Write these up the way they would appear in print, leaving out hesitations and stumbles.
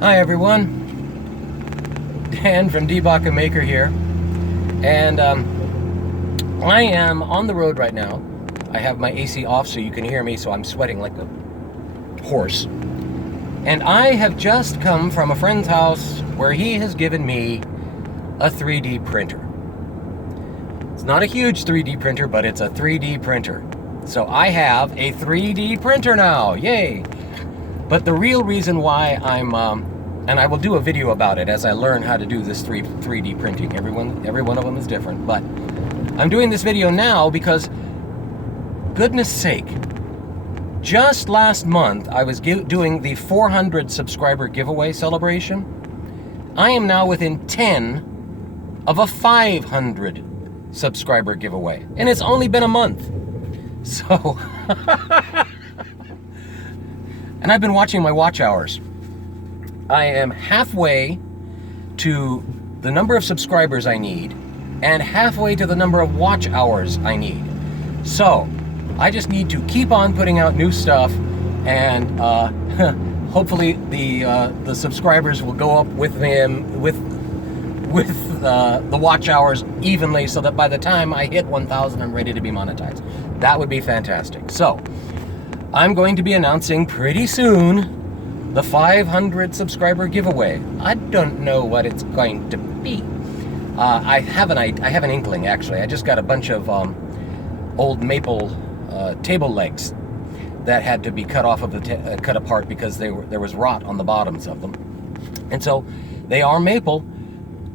Hi everyone, Dan from Debaka Maker here, and I am on the road right now. I have my AC off so you can hear me, so I'm sweating like a horse. And I have just come from a friend's house where he has given me a 3D printer. It's not a huge 3D printer, but it's a 3D printer. So I have a 3D printer now, yay! But the real reason why I'm, and I will do a video about it as I learn how to do this 3D printing. Every one of them is different, but I'm doing this video now because, goodness sake, just last month I was doing the 400 subscriber giveaway celebration. I am now within 10 of a 500 subscriber giveaway, and it's only been a month. So, and I've been watching my watch hours. I am halfway to the number of subscribers I need and halfway to the number of watch hours I need. So I just need to keep on putting out new stuff, and hopefully the subscribers will go up with them with the watch hours evenly, so that by the time I hit 1,000 I'm ready to be monetized. That would be fantastic. So I'm going to be announcing pretty soon the 500 subscriber giveaway. I don't know what it's going to be. I have an inkling, actually. I just got a bunch of old maple table legs that had to be cut off of the cut apart because there was rot on the bottoms of them, and so they are maple,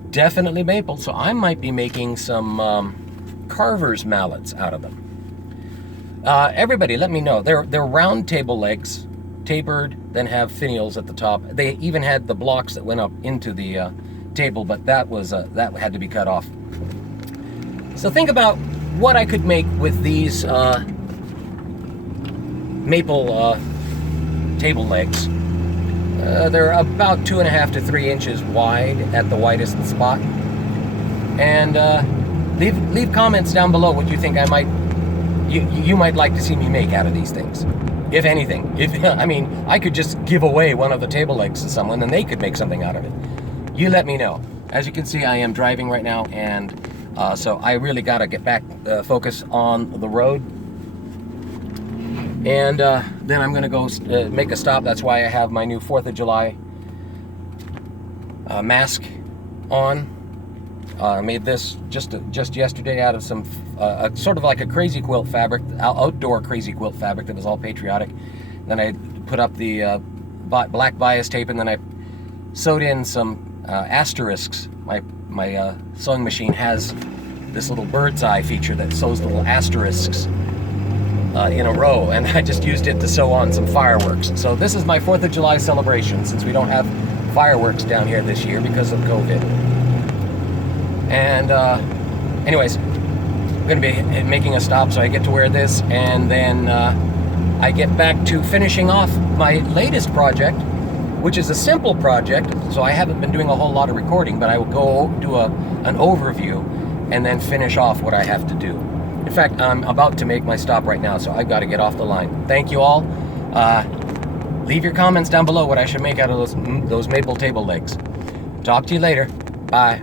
definitely maple. So I might be making some carver's mallets out of them. Everybody, let me know. They're round table legs, tapered, then have finials at the top. They even had the blocks that went up into the table, but that had to be cut off. So think about what I could make with these maple table legs. They're about 2.5 to 3 inches wide at the widest spot. And leave comments down below what you think you might like to see me make out of these things. If anything, I mean, I could just give away one of the table legs to someone and they could make something out of it. You let me know. As you can see, I am driving right now, and so I really got to get back, focus on the road. And then I'm going to go make a stop. That's why I have my new 4th of July mask on. I made this just yesterday out of some sort of like a crazy quilt fabric, outdoor crazy quilt fabric that was all patriotic. Then I put up the black bias tape, and then I sewed in some asterisks. My sewing machine has this little bird's eye feature that sews little asterisks in a row, and I just used it to sew on some fireworks. So this is my 4th of July celebration, since we don't have fireworks down here this year because of COVID. And anyways, I'm going to be making a stop, so I get to wear this, and then I get back to finishing off my latest project, which is a simple project, so I haven't been doing a whole lot of recording, but I will go do an overview and then finish off what I have to do. In fact, I'm about to make my stop right now, so I've got to get off the line. Thank you all. Leave your comments down below what I should make out of those maple table legs. Talk to you later. Bye.